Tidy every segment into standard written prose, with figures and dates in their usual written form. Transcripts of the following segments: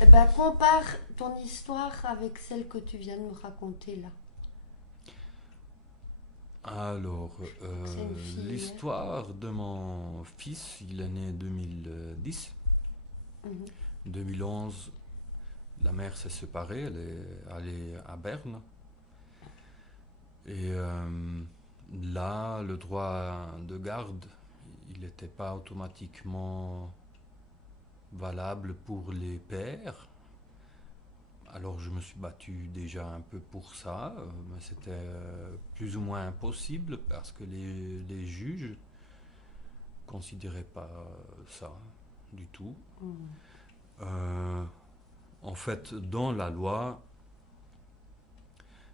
Eh ben, compare ton histoire avec celle que tu viens de me raconter là. Alors, C'est une fille, hein. l'histoire de mon fils, il est né en 2010. Mhm. 2011, la mère s'est séparée, elle est allée à Berne. Et là, le droit de garde, il n'était pas automatiquement valable pour les pères. Alors je me suis battu déjà un peu pour ça, mais c'était plus ou moins impossible parce que les juges considéraient pas ça du tout. Mhm. Euh, En fait, dans la loi,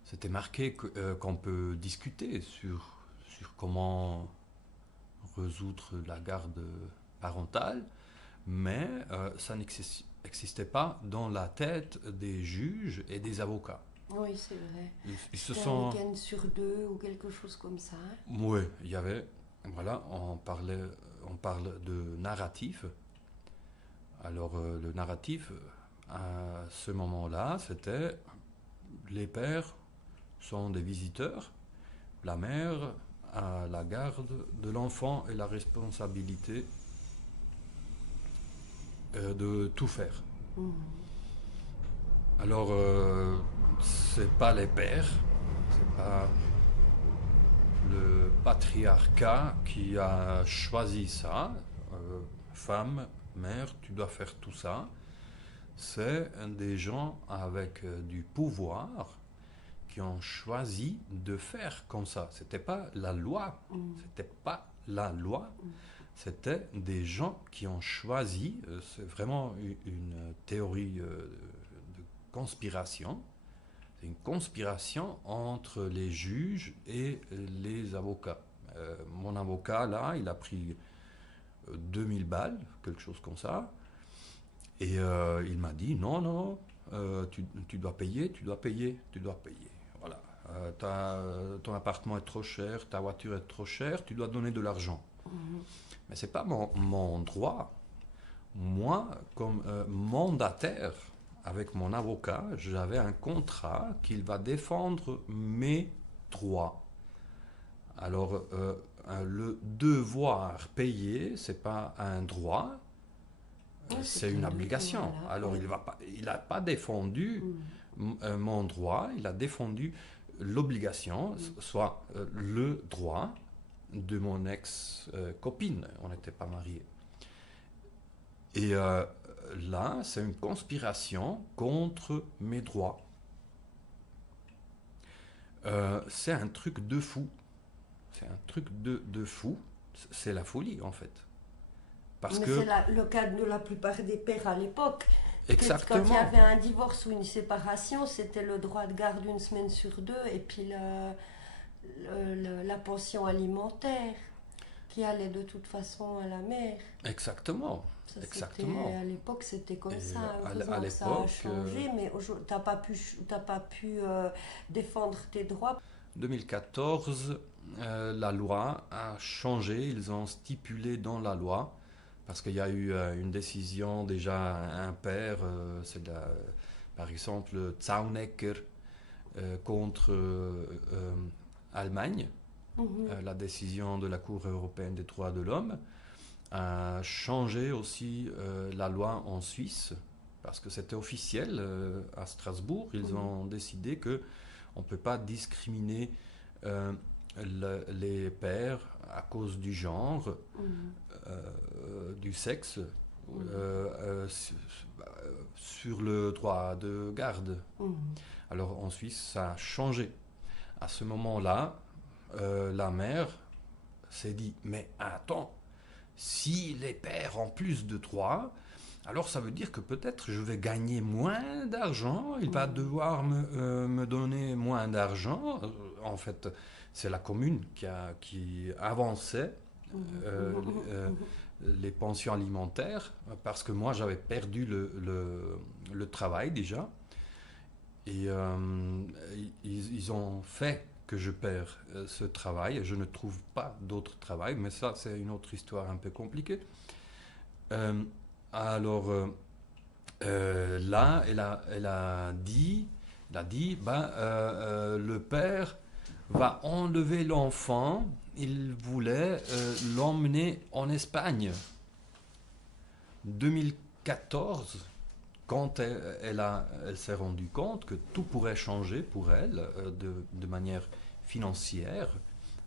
c'était marqué qu'on peut discuter sur comment résoudre la garde parentale, mais ça n'existait pas dans la tête des juges et des avocats. Oui, c'est vrai. Ils se C'était un sont... week-end sur deux ou quelque chose comme ça, hein. Oui, il y avait... Voilà, on parle de narratif. Alors, le narratif, à ce moment-là, c'était les pères sont des visiteurs. La mère a la garde de l'enfant et la responsabilité de tout faire. Mhm. Alors, c'est pas les pères, c'est pas le patriarcat qui a choisi ça. Femme, mère, tu dois faire tout ça. C'est des gens avec du pouvoir qui ont choisi de faire comme ça. C'était pas la loi. Mhm. C'était pas la loi. C'était des gens qui ont choisi. C'est vraiment une théorie de conspiration. C'est une conspiration entre les juges et les avocats. Mon avocat, là, il a pris 2000 balles, quelque chose comme ça. Et il m'a dit, non, non, tu dois payer, tu dois payer, tu dois payer. Voilà. Ton appartement est trop cher, ta voiture est trop chère, tu dois donner de l'argent. Mhm. Mais ce n'est pas mon droit. Moi, comme mandataire avec mon avocat, j'avais un contrat qu'il va défendre mes droits. Alors, le devoir payer, c'est pas un droit, Oui, c'est c'est une un obligation. voilà, Alors, oui. il n'a pas défendu Mhm. mon droit, il a défendu l'obligation, Mhm. soit le droit de mon ex-copine. On n'était pas mariés. Et là, c'est une conspiration contre mes droits. C'est un truc de fou. C'est un truc de fou. C'est la folie, en fait. Parce Mais c'est que, le cas de la plupart des pères à l'époque. Quand il y exactement, avait un divorce ou une séparation, c'était le droit de garde une semaine sur deux et puis la pension alimentaire qui allait de toute façon à la mère. exactement, Ça, c'était, exactement. à l'époque, c'était Et comme ça. à Heureusement que ça a l'époque, changé, mais t'as pas pu défendre tes droits. 2014, la loi a changé. Ils ont stipulé dans la loi, parce qu'il y a eu une décision déjà impair, par exemple Zaunecker contre Allemagne, Mhm. la décision de la Cour européenne des droits de l'homme a changé aussi la loi en Suisse, parce que c'était officiel à Strasbourg. Ils Mhm. ont décidé que on ne peut pas discriminer euh, les pères à cause du genre, Mhm. du sexe, Mhm. sur le droit de garde. Mhm. Alors en Suisse, ça a changé. À ce moment-là, la mère s'est dit, mais attends, si les pères ont plus de droits, alors ça veut dire que peut-être je vais gagner moins d'argent, il va Mhm. devoir me donner moins d'argent. En fait, c'est la commune qui avançait Mhm. euh, Mhm. euh, Mhm. les pensions alimentaires parce que moi j'avais perdu le travail déjà. Et ils ont fait que je perds ce travail. Je ne trouve pas d'autre travail, mais ça, c'est une autre histoire un peu compliquée. Euh, alors, Là, elle a dit, ben, le père va enlever l'enfant. Il voulait l'emmener en Espagne. 2014, quand elle s'est rendue compte que tout pourrait changer pour elle de manière financière,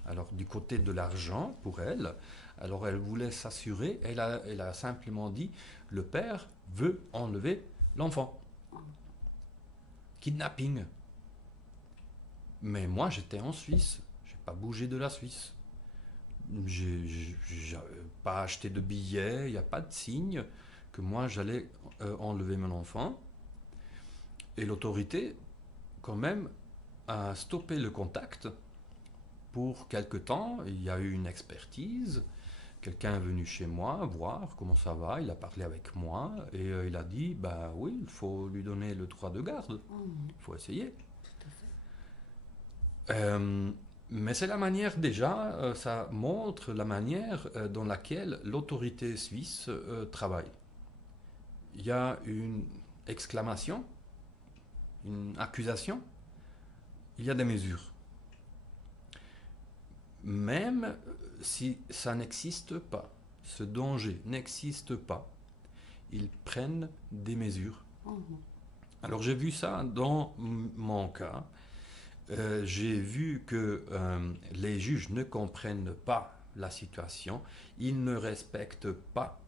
alors du côté de l'argent pour elle, alors elle voulait s'assurer, elle a simplement dit, le père veut enlever l'enfant. Kidnapping. Mais moi j'étais en Suisse, j'ai pas bougé de la Suisse. J'ai pas acheté de billets, il n'y a pas de signe que moi j'allais enlever mon enfant. Et l'autorité, quand même, a stoppé le contact pour quelque temps. Il y a eu une expertise. Quelqu'un est venu chez moi voir comment ça va. Il a parlé avec moi et il a dit bah oui, il faut lui donner le droit de garde. Il faut essayer. Tout à fait. Mais c'est la manière déjà, ça montre la manière dans laquelle l'autorité suisse travaille. Il y a une exclamation, une accusation, il y a des mesures. Même si ça n'existe pas, ce danger n'existe pas, ils prennent des mesures. Alors j'ai vu ça dans mon cas. J'ai vu que les juges ne comprennent pas la situation, ils ne respectent pas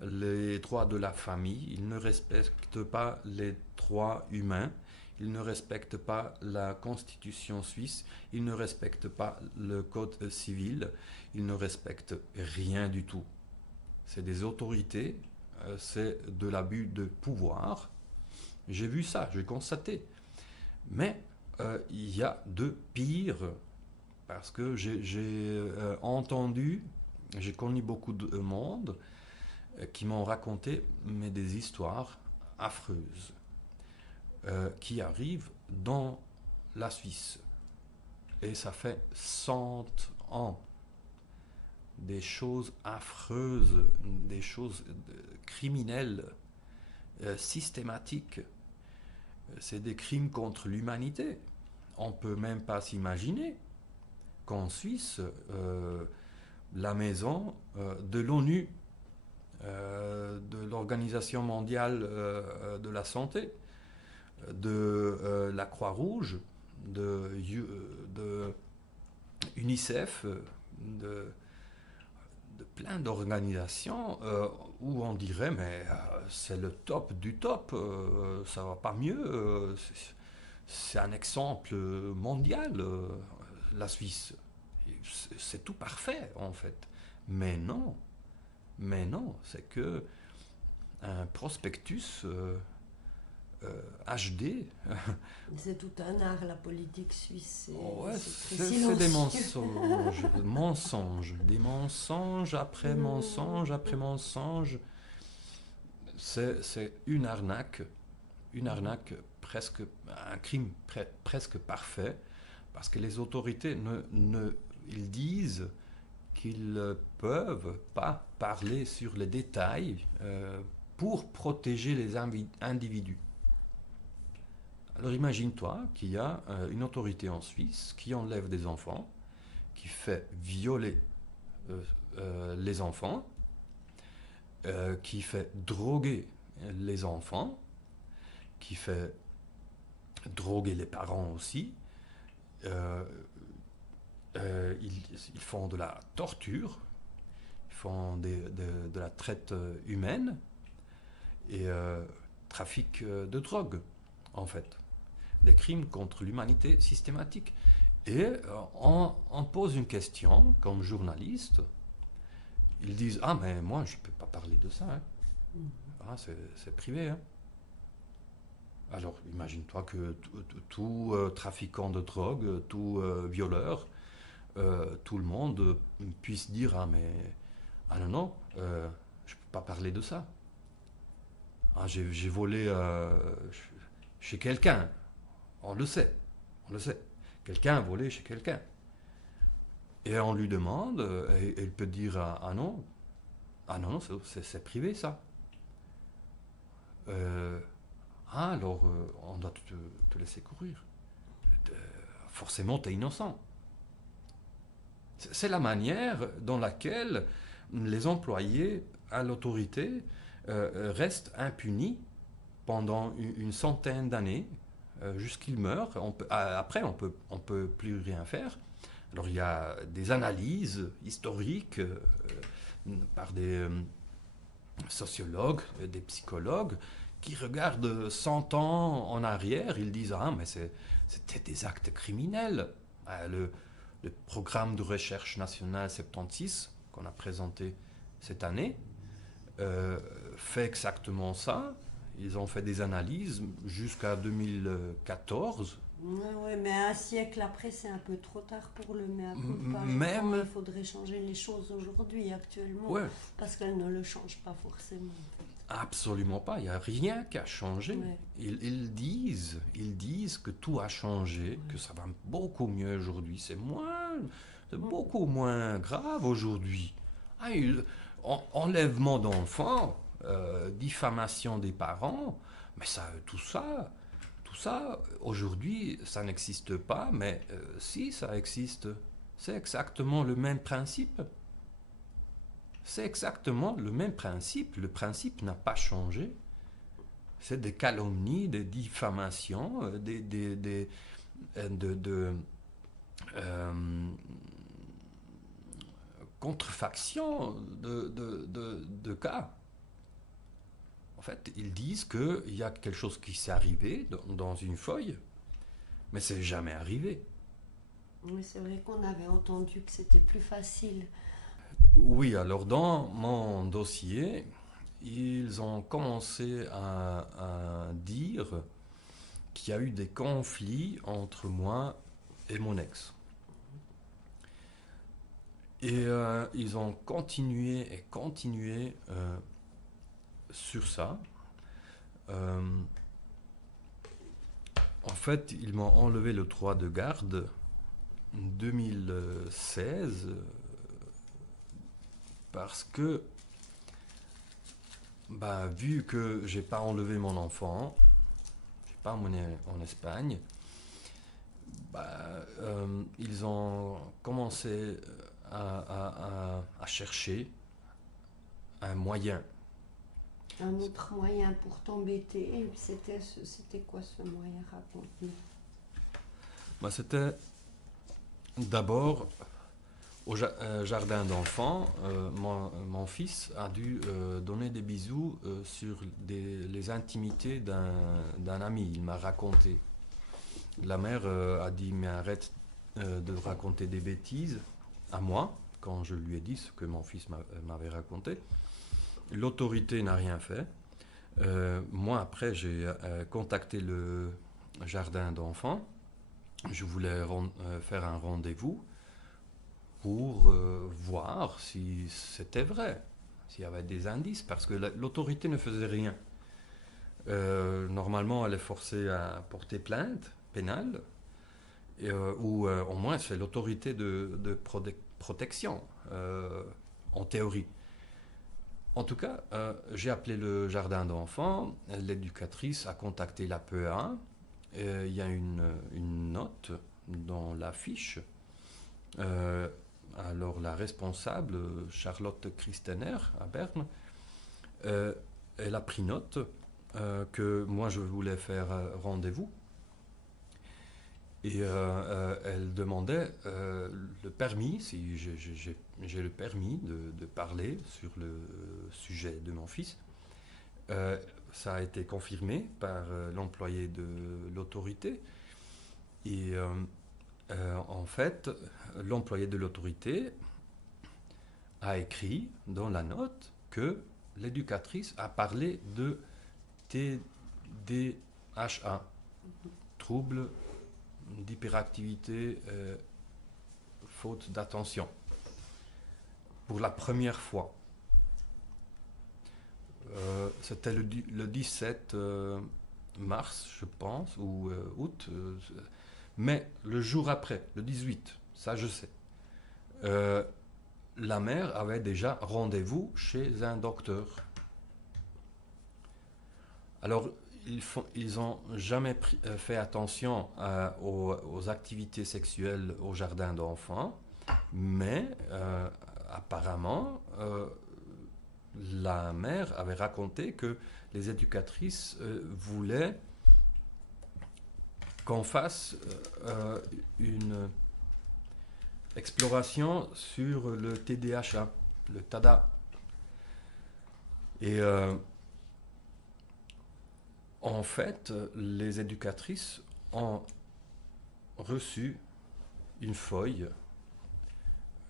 les droits de la famille, ils ne respectent pas les droits humains, ils ne respectent pas la constitution suisse, ils ne respectent pas le code civil, ils ne respectent rien du tout. C'est des autorités, c'est de l'abus de pouvoir. J'ai vu ça, j'ai constaté. Mais il y a de pire, parce que j'ai entendu, j'ai connu beaucoup de monde qui m'ont raconté des histoires affreuses qui arrivent dans la Suisse. Et ça fait 100 ans. Des choses affreuses, des choses criminelles, systématiques. C'est des crimes contre l'humanité. On ne peut même pas s'imaginer qu'en Suisse, la maison de l'ONU, de l'Organisation mondiale de la santé, de la Croix-Rouge, de UNICEF, de plein d'organisations où on dirait mais c'est le top du top, ça va pas mieux, c'est un exemple mondial, la Suisse. C'est tout parfait en fait. Mais non, c'est que un prospectus HD. C'est tout un art, la politique suisse. Ouais, C'est très c'est des silencieux. des mensonges après mensonges après mensonges. C'est une arnaque presque, un crime presque parfait, parce que les autorités ils disent qu'ils ne peuvent pas parler sur les détails pour protéger les individus. Alors imagine-toi qu'il y a une autorité en Suisse qui enlève des enfants, qui fait violer les enfants, qui fait droguer les enfants, qui fait droguer les parents aussi. Ils font de la torture, ils font de la traite humaine et trafic de drogue, en fait. Des crimes contre l'humanité systématiques. Et on pose une question comme journaliste. Ils disent ah mais moi je ne peux pas parler de ça. Ah, c'est privé. Alors imagine-toi que tout trafiquant de drogue, tout violeur, tout le monde puisse dire ah non, je ne peux pas parler de ça. Ah, j'ai volé chez quelqu'un. On le sait. Quelqu'un a volé chez quelqu'un. Et on lui demande, et il peut dire ah non, c'est privé ça. alors on doit te laisser courir. Euh, Forcément, tu es innocent. C'est la manière dans laquelle les employés à l'autorité restent impunis pendant une centaine d'années jusqu'ils meurent. Après, on peut plus rien faire. Alors il y a des analyses historiques par des sociologues, des psychologues qui regardent 100 ans en arrière. Ils disent ah mais c'était des actes criminels. Le programme de recherche nationale 76 qu'on a présenté cette année fait exactement ça. Ils ont fait des analyses jusqu'à 2014. Ouais, mais un siècle après, c'est un peu trop tard pour le mea culpa. Même. Il faudrait changer les choses aujourd'hui, actuellement, Ouais, parce qu'elles ne le changent pas forcément. absolument pas. Il n'y a rien qui a changé. Ouais. Ils disent que tout a changé, que ça va beaucoup mieux aujourd'hui. C'est beaucoup moins grave aujourd'hui. Enlèvement d'enfants, diffamation des parents, mais tout ça, aujourd'hui, ça n'existe pas, mais si ça existe, c'est exactement le même principe. C'est exactement le même principe. Le principe n'a pas changé. C'est des calomnies, des diffamations, de euh, contrefactions de cas. En fait, ils disent qu'il y a quelque chose qui s'est arrivé dans une feuille, mais c'est jamais arrivé. Oui, c'est vrai qu'on avait entendu que c'était plus facile. Oui, alors dans mon dossier, ils ont commencé à dire qu'il y a eu des conflits entre moi et mon ex. Et ils ont continué et continué sur ça. En fait, ils m'ont enlevé le droit de garde en 2016 parce que, bah, vu que j'ai pas enlevé mon enfant, j'ai pas emmené en Espagne, bah, ils ont commencé à chercher un moyen. Un autre moyen pour t'embêter, c'était quoi ce moyen? Raconte-nous. Bah, c'était d'abord au jardin d'enfants. Mon fils a dû donner des bisous sur les intimités d'un ami. Il m'a raconté. La mère a dit mais arrête de raconter des bêtises à moi quand je lui ai dit ce que mon fils m'avait raconté. L'autorité n'a rien fait. Moi après j'ai contacté le jardin d'enfants. Je voulais faire un rendez-vous pour voir si c'était vrai, s'il y avait des indices, parce que l'autorité ne faisait rien. Normalement, elle est forcée à porter plainte pénale, ou au moins c'est l'autorité de protection, en théorie. En tout cas, j'ai appelé le jardin d'enfants, l'éducatrice a contacté la PEA, il y a une note dans la fiche. Alors la responsable, Charlotte Christener à Berne, elle a pris note que moi je voulais faire rendez-vous et elle demandait le permis, si j'ai le permis de parler sur le sujet de mon fils. Ça a été confirmé par l'employé de l'autorité et en fait, l'employé de l'autorité a écrit dans la note que l'éducatrice a parlé de TDHA, trouble d'hyperactivité, faute d'attention, pour la première fois. C'était le 17 mars, je pense, ou août. Mais le jour après, le 18, ça je sais, la mère avait déjà rendez-vous chez un docteur. Alors, ils ont jamais fait attention aux activités sexuelles au jardin d'enfants, mais apparemment, la mère avait raconté que les éducatrices voulaient qu'on fasse une exploration sur le TDAH, le TADA. Et en fait, les éducatrices ont reçu une feuille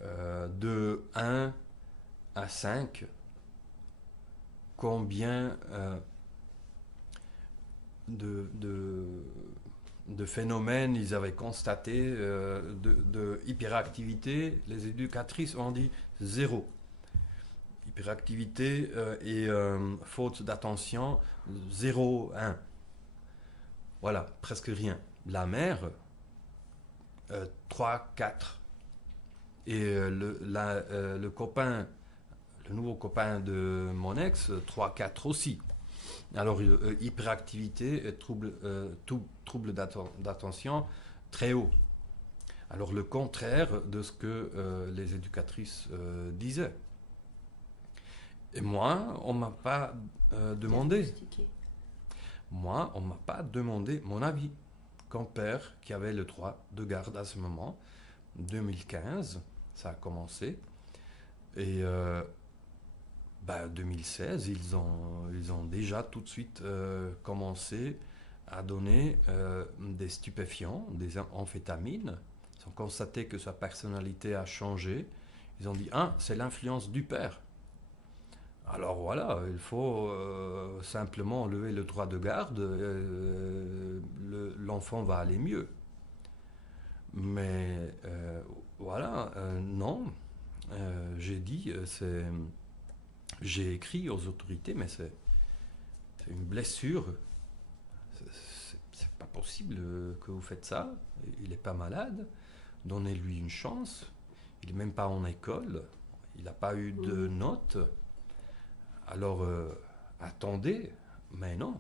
de 1 à 5, combien de phénomènes ils avaient constaté de hyperactivité. Les éducatrices ont dit 0. Hyperactivité et faute d'attention, 0, 1. Voilà, presque rien. La mère, 3, 4. Et le copain, le nouveau copain de mon ex, 3, 4 aussi. Alors, hyperactivité et trouble d'attention très haut. Alors, le contraire de ce que les éducatrices disaient. Et moi, on ne m'a pas demandé. Moi, on ne m'a pas demandé mon avis. Comme père, qui avait le droit de garde à ce moment, 2015, ça a commencé. Et 2016, ils ont déjà tout de suite commencé à donner des stupéfiants, des amphétamines. Ils ont constaté que sa personnalité a changé. Ils ont dit, c'est l'influence du père. Alors voilà, il faut simplement lever le droit de garde, l'enfant va aller mieux. Mais voilà, non, j'ai dit, j'ai écrit aux autorités, mais c'est une blessure, c'est pas possible que vous faites ça, il n'est pas malade, donnez-lui une chance, il n'est même pas en école, il n'a pas eu de notes. Alors, attendez, mais non.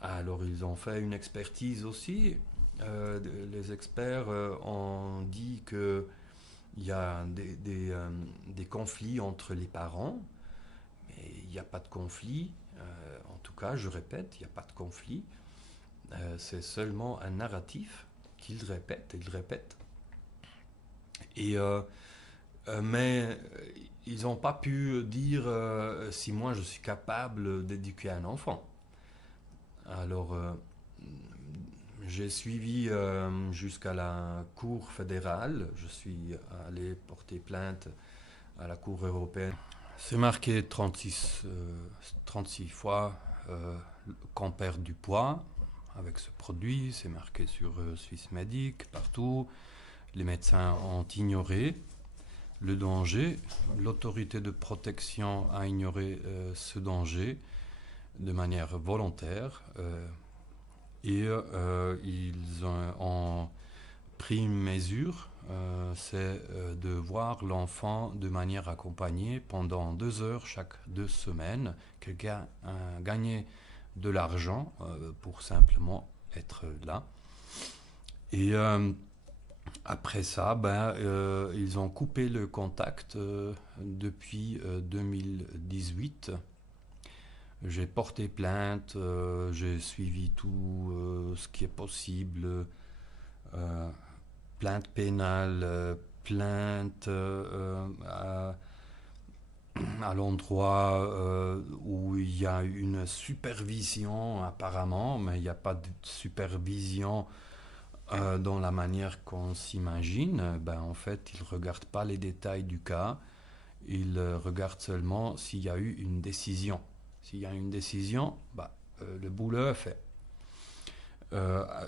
Alors, ils ont fait une expertise aussi. Les experts ont dit qu'il y a des conflits entre les parents, mais il n'y a pas de conflit. En tout cas, je répète, il n'y a pas de conflit. C'est seulement un narratif qu'ils répètent, ils répètent. Et mais ils n'ont pas pu dire si moi je suis capable d'éduquer un enfant. Alors, j'ai suivi jusqu'à la Cour fédérale. Je suis allé porter plainte à la Cour européenne. C'est marqué 36 fois qu'on perd du poids avec ce produit. C'est marqué sur Swissmedic, partout. Les médecins ont ignoré le danger. L'autorité de protection a ignoré ce danger de manière volontaire et ils ont pris une mesure, c'est de voir l'enfant de manière accompagnée pendant 2 heures chaque 2 semaines, quelqu'un a gagné de l'argent pour simplement être là. Et après ça, ils ont coupé le contact depuis 2018. J'ai porté plainte, j'ai suivi tout ce qui est possible, plainte pénale, plainte à l'endroit où il y a une supervision apparemment, mais il n'y a pas de supervision dans la manière qu'on s'imagine. En fait, ils ne regardent pas les détails du cas, ils regardent seulement s'il y a eu une décision. S'il y a une décision, le boulot est fait.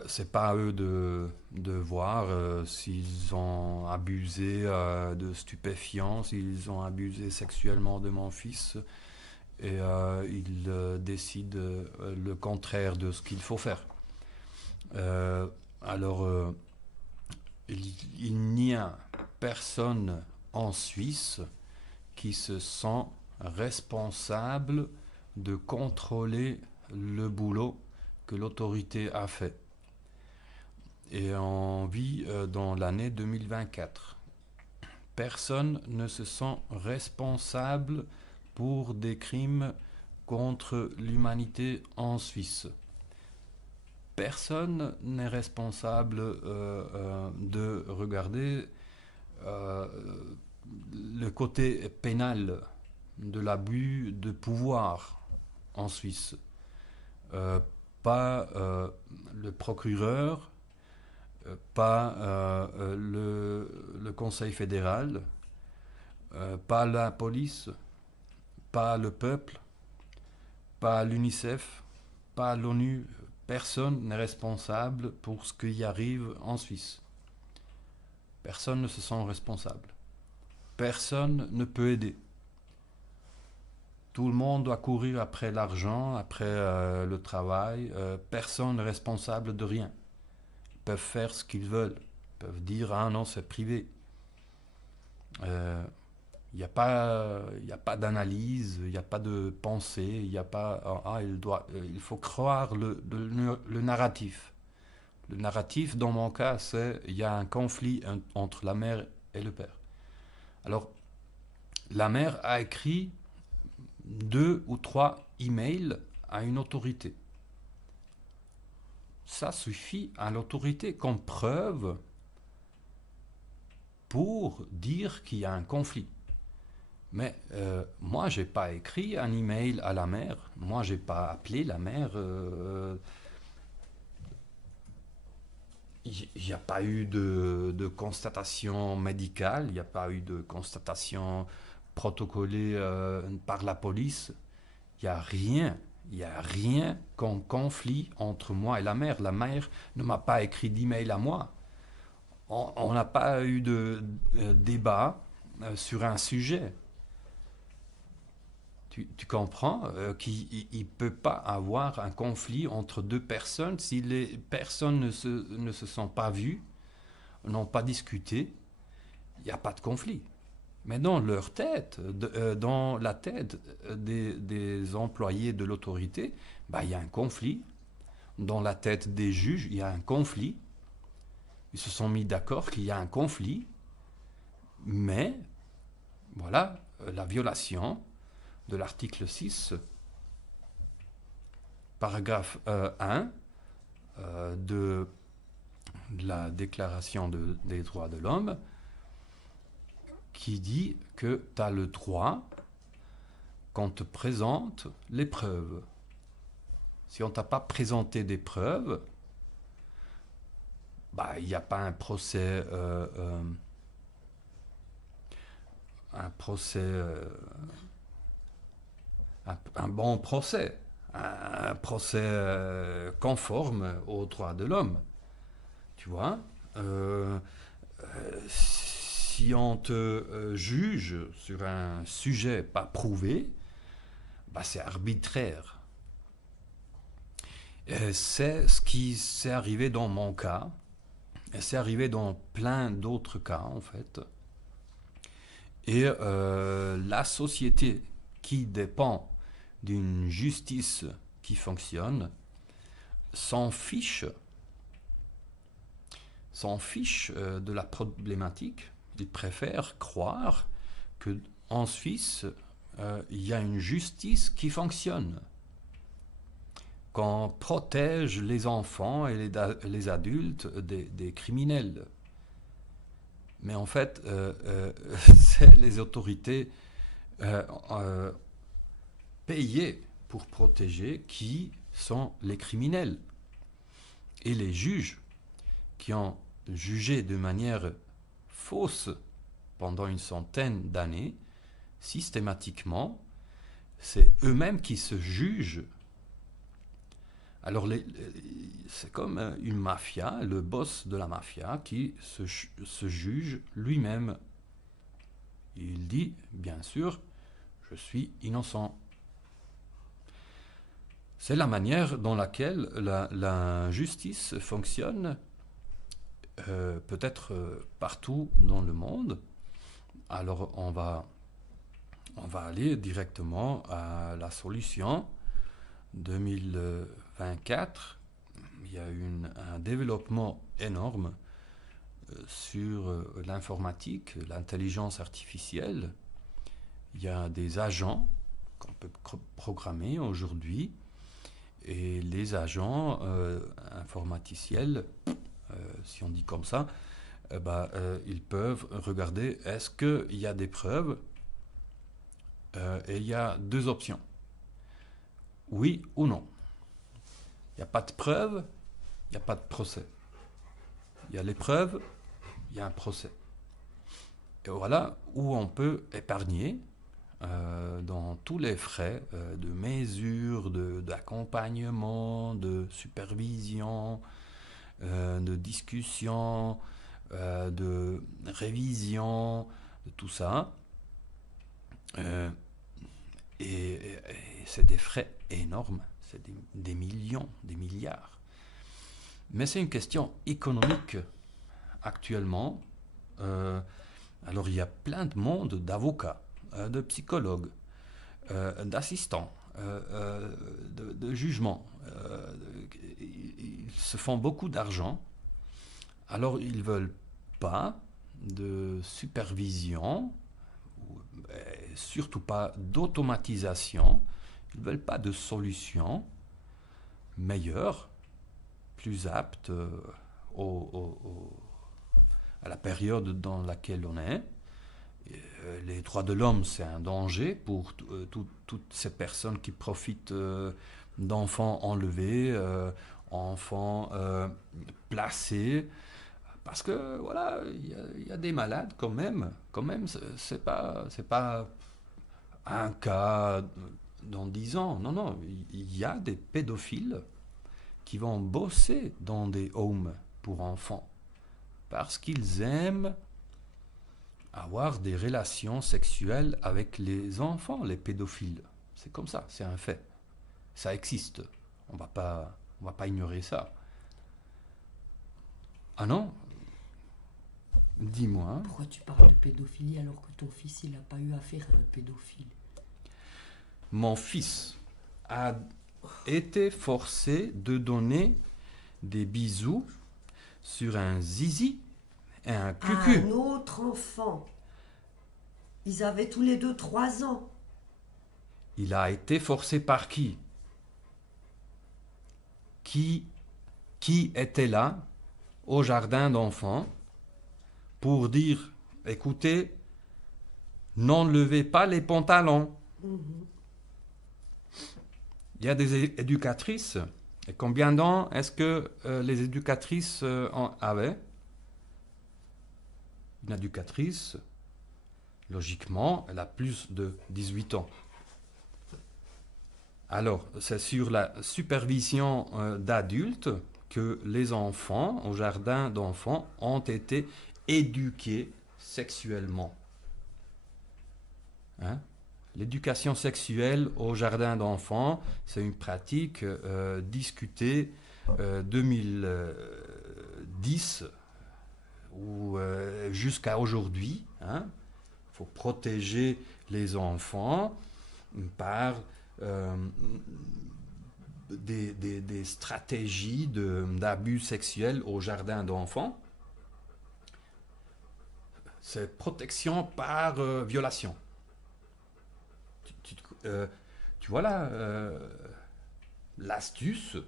C'est pas à eux de voir s'ils ont abusé de stupéfiants, s'ils ont abusé sexuellement de mon fils, et ils décident le contraire de ce qu'il faut faire. Alors, il n'y a personne en Suisse qui se sent responsable de contrôler le boulot que l'autorité a fait. Et on vit dans l'année 2024. Personne ne se sent responsable pour des crimes contre l'humanité en Suisse. Personne n'est responsable de regarder le côté pénal de l'abus de pouvoir en Suisse. Pas le procureur, pas le Conseil fédéral, pas la police, pas le peuple, pas l'UNICEF, pas l'ONU. Personne n'est responsable pour ce qui arrive en Suisse. Personne ne se sent responsable. Personne ne peut aider. Tout le monde doit courir après l'argent, après le travail. Personne n'est responsable de rien. Ils peuvent faire ce qu'ils veulent. Ils peuvent dire « Ah non, c'est privé ». Il n'y a pas d'analyse, il n'y a pas de pensée, il n'y a pas... il faut croire le narratif. Le narratif, dans mon cas, c'est il y a un conflit entre la mère et le père. Alors, la mère a écrit 2 ou 3 emails à une autorité. Ça suffit à l'autorité comme preuve pour dire qu'il y a un conflit. Mais moi, je n'ai pas écrit un email à la mère. Moi, je n'ai pas appelé la mère. Il n'y a pas eu de constatation médicale, il n'y a pas eu de constatation protocolée par la police. Il n'y a rien comme conflit entre moi et la mère. La mère ne m'a pas écrit d'email à moi. On n'a pas eu de débat sur un sujet. Tu comprends qu'il ne peut pas avoir un conflit entre 2 personnes si les personnes ne se sont pas vues, n'ont pas discuté, il n'y a pas de conflit. Mais dans leur tête, dans la tête des employés de l'autorité, il y a un conflit. Dans la tête des juges, il y a un conflit. Ils se sont mis d'accord qu'il y a un conflit. Mais, voilà, la violation de l'article 6, paragraphe 1 de la Déclaration des droits de l'homme, qui dit que tu as le droit qu'on te présente les preuves. Si on ne t'a pas présenté des preuves, il n'y a pas un procès un bon procès, un procès conforme aux droits de l'homme. Tu vois, si on te juge sur un sujet pas prouvé, c'est arbitraire. C'est ce qui s'est arrivé dans mon cas, et c'est arrivé dans plein d'autres cas en fait. Et la société qui dépend d'une justice qui fonctionne s'en fiche de la problématique. Ils préfèrent croire qu'en Suisse, il y a une justice qui fonctionne, qu'on protège les enfants et les adultes des criminels. Mais en fait, c'est les autorités payées pour protéger qui sont les criminels. Et les juges qui ont jugé de manière fausse pendant une centaine d'années, systématiquement, c'est eux-mêmes qui se jugent. Alors, c'est comme une mafia, le boss de la mafia qui se juge lui-même. Il dit, bien sûr, je suis innocent. C'est la manière dans laquelle la justice fonctionne, peut-être partout dans le monde. Alors, on va aller directement à la solution 2024, il y a eu un développement énorme sur l'informatique, l'intelligence artificielle. Il y a des agents qu'on peut programmer aujourd'hui et les agents informaticiels, si on dit comme ça, ils peuvent regarder est-ce qu'il y a des preuves et il y a deux options. Oui ou non. Il n'y a pas de preuves, il n'y a pas de procès. Il y a les preuves, il y a un procès. Et voilà où on peut épargner dans tous les frais de mesure, d'accompagnement, de supervision, de discussion, de révision, de tout ça. Et c'est des frais énormes, c'est des millions, des milliards. Mais c'est une question économique actuellement. Alors il y a plein de monde d'avocats, de psychologues, d'assistants, de jugements. Ils se font beaucoup d'argent. Alors ils ne veulent pas de supervision, surtout pas d'automatisation. Ils ne veulent pas de solution meilleure, plus apte à la période dans laquelle on est. Les droits de l'homme, c'est un danger pour toutes ces personnes qui profitent d'enfants enlevés, enfants placés. Parce que voilà, il y a des malades quand même. Quand même, c'est pas un cas dans 10 ans. Non, non, il y a des pédophiles qui vont bosser dans des homes pour enfants parce qu'ils aiment avoir des relations sexuelles avec les enfants, les pédophiles. C'est comme ça, c'est un fait. Ça existe. On va pas ignorer ça. Ah non? Dis-moi. Pourquoi tu parles de pédophilie alors que ton fils, il n'a pas eu affaire à un pédophile? Mon fils a été forcé de donner des bisous sur un zizi et un cucu. Un autre enfant. Ils avaient tous les deux 3 ans. Il a été forcé par qui? Qui était là au jardin d'enfants pour dire, écoutez, n'enlevez pas les pantalons. Il y a des éducatrices. Et combien d'ans est-ce que les éducatrices en avaient? Une éducatrice, logiquement, elle a plus de 18 ans. Alors, c'est sur la supervision d'adultes que les enfants, au jardin d'enfants, ont été éduqués sexuellement. Hein? L'éducation sexuelle au jardin d'enfants, c'est une pratique discutée 2010 ou jusqu'à aujourd'hui. Hein? Il faut protéger les enfants par des stratégies d'abus sexuels au jardin d'enfants. C'est protection par violation. Tu vois là l'astuce.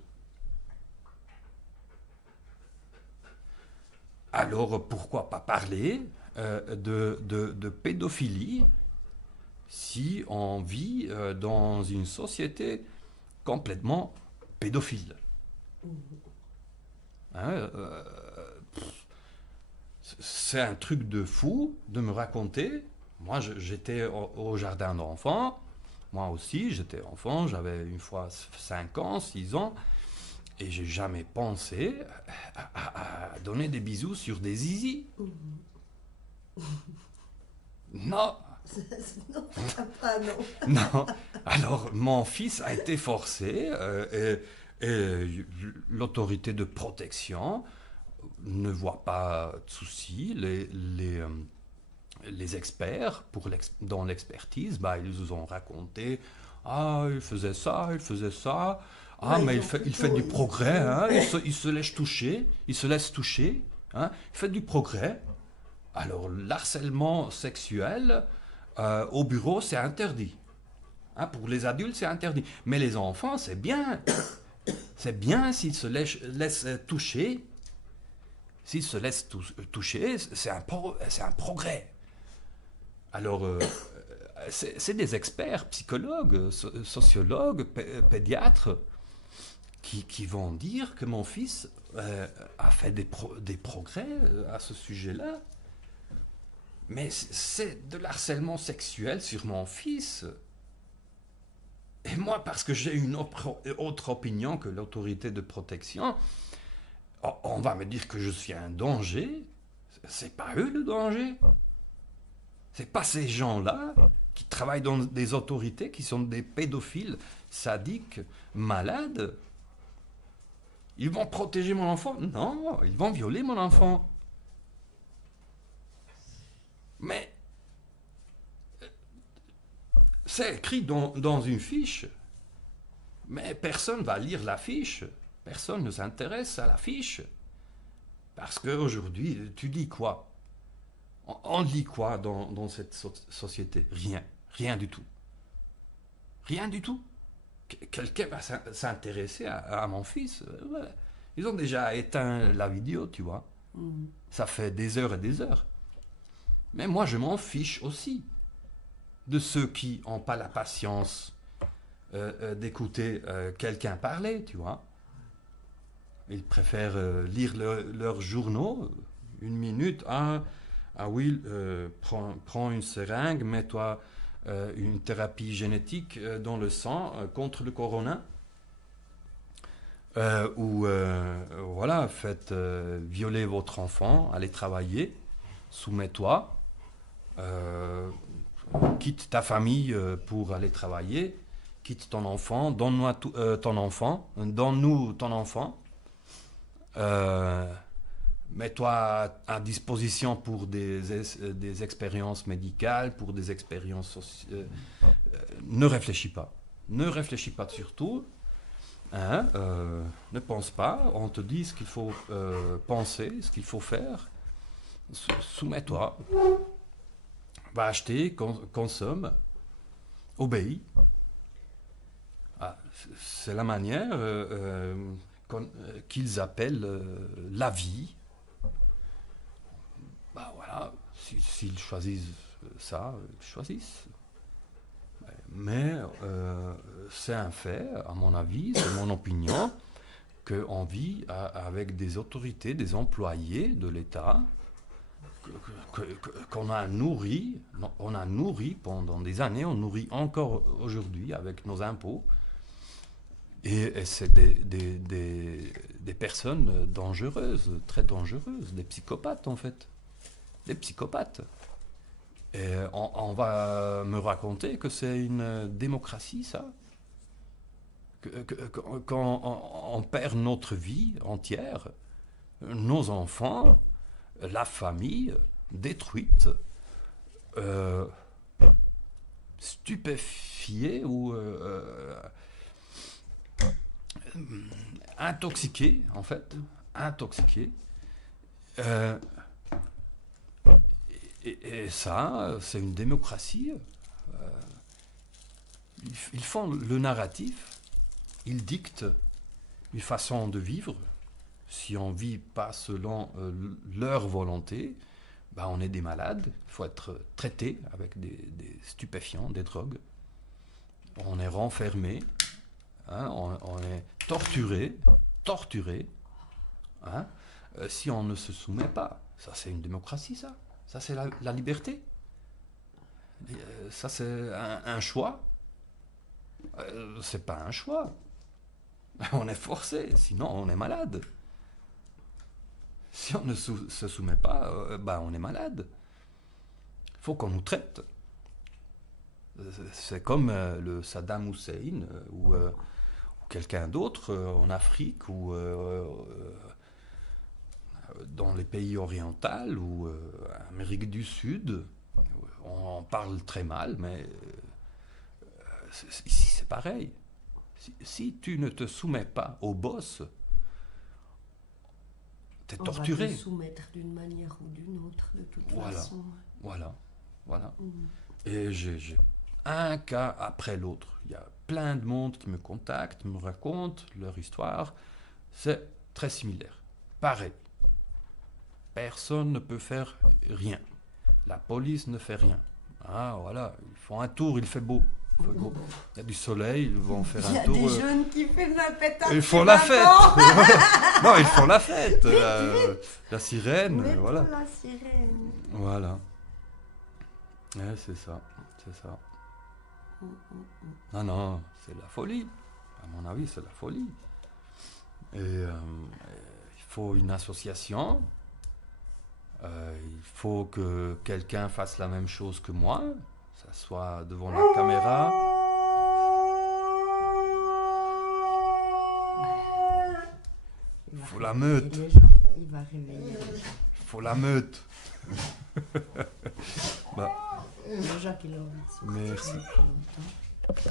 Alors pourquoi pas parler de pédophilie si on vit dans une société complètement pédophile? Hein, c'est un truc de fou de me raconter. Moi, j'étais au jardin d'enfants. Moi aussi, j'étais enfant. J'avais une fois 5 ans, 6 ans. Et j'ai jamais pensé à donner des bisous sur des zizi. Non. Non, pas non. Non. Alors, mon fils a été forcé et l'autorité de protection ne voit pas de souci. Les experts dans l'expertise, ils nous ont raconté Ah, il faisait ça, il faisait ça. Ah, Ouais, mais ils ont il fait plutôt. du progrès, hein. Il se laisse toucher, il se laisse toucher, hein. Il fait du progrès. Alors, l'harcèlement sexuel au bureau, c'est interdit. Hein, pour les adultes, c'est interdit. Mais les enfants, c'est bien. C'est bien s'ils se laissent toucher. S'ils se laissent toucher, c'est un progrès. Alors, c'est des experts, psychologues, sociologues, pédiatres, qui vont dire que mon fils a fait des progrès à ce sujet-là. Mais c'est de l'harcèlement sexuel sur mon fils. Et moi, parce que j'ai une autre opinion que l'autorité de protection, on va me dire que je suis un danger. C'est pas eux le danger. C'est pas ces gens-là qui travaillent dans des autorités, qui sont des pédophiles, sadiques, malades. Ils vont protéger mon enfant? Non, ils vont violer mon enfant. Mais c'est écrit dans une fiche. Mais personne va lire la fiche. Personne ne s'intéresse à la fiche. Parce qu'aujourd'hui, tu lis quoi? On lit quoi dans cette société? Rien. Rien du tout. Rien du tout. Quelqu'un va s'intéresser à mon fils. Ouais. Ils ont déjà éteint la vidéo, tu vois. Mhm. Ça fait des heures et des heures. Mais moi, je m'en fiche aussi de ceux qui n'ont pas la patience d'écouter quelqu'un parler, tu vois. Ils préfèrent lire leurs journaux, une minute. Ah oui, prends une seringue, mets-toi une thérapie génétique dans le sang contre le corona. Ou voilà, faites violer votre enfant, allez travailler, soumets-toi, euh, quitte ta famille pour aller travailler, quitte ton enfant, donne-moi ton enfant, donne-nous ton enfant, euh, mets-toi à disposition pour des expériences médicales, pour des expériences ne réfléchis pas. Ne réfléchis pas surtout. Hein, ne pense pas. On te dit ce qu'il faut penser, ce qu'il faut faire. Soumets-toi. Va acheter, consomme, obéis. Ah, c'est la manière qu'ils appellent la vie. Bah voilà, s'ils choisissent ça, ils choisissent. Mais c'est un fait, à mon avis, c'est mon opinion, qu'on vit avec des autorités, des employés de l'État, qu'on a nourri, on a nourri pendant des années, on nourrit encore aujourd'hui avec nos impôts. Et c'est des personnes dangereuses, très dangereuses, des psychopathes en fait. Des psychopathes. Et on va me raconter que c'est une démocratie, ça? Quand on perd notre vie entière, nos enfants, la famille détruite, euh, stupéfiée ou intoxiquée, en fait, intoxiquée. Euh, et ça, c'est une démocratie. Ils font le narratif, ils dictent une façon de vivre. Si on ne vit pas selon leur volonté, bah on est des malades. Il faut être traité avec des stupéfiants, des drogues. On est renfermé, hein, on est torturé, hein, si on ne se soumet pas. Ça, c'est une démocratie, ça. Ça, c'est la liberté. Ça, c'est un choix. C'est pas un choix. On est forcé, sinon on est malade. Si on ne se soumet pas, bah on est malade. Il faut qu'on nous traite. C'est comme le Saddam Hussein ou quelqu'un d'autre en Afrique ou dans les pays orientaux ou Amérique du Sud. On parle très mal, mais ici c'est pareil. Si tu ne te soumets pas au boss, tu es On va torturé. te soumettre d'une manière ou d'une autre, de toute Voilà. façon. Voilà. Mhm. Et j'ai un cas après l'autre. Il y a plein de monde qui me contacte, me raconte leur histoire. C'est très similaire. Pareil. Personne ne peut faire rien. La police ne fait rien. Ah, voilà, ils font un tour, il fait beau. Il fait beau. Il y a du soleil, ils vont faire Il y un a tour. des jeunes qui font la fête à Ils font plus la 20 fête. ans. Non, ils font la fête. La sirène, Mais voilà. pour la sirène. Voilà. Ouais, c'est ça. C'est ça. Non, non, c'est la folie. À mon avis, c'est la folie. Et il faut une association. Il faut que quelqu'un fasse la même chose que moi, s'assoie devant la caméra. Il faut la meute. Les gens, il va réveiller les gens. Il faut la meute. Bah, Les gens qui l'ont envie de sortir merci. depuis longtemps.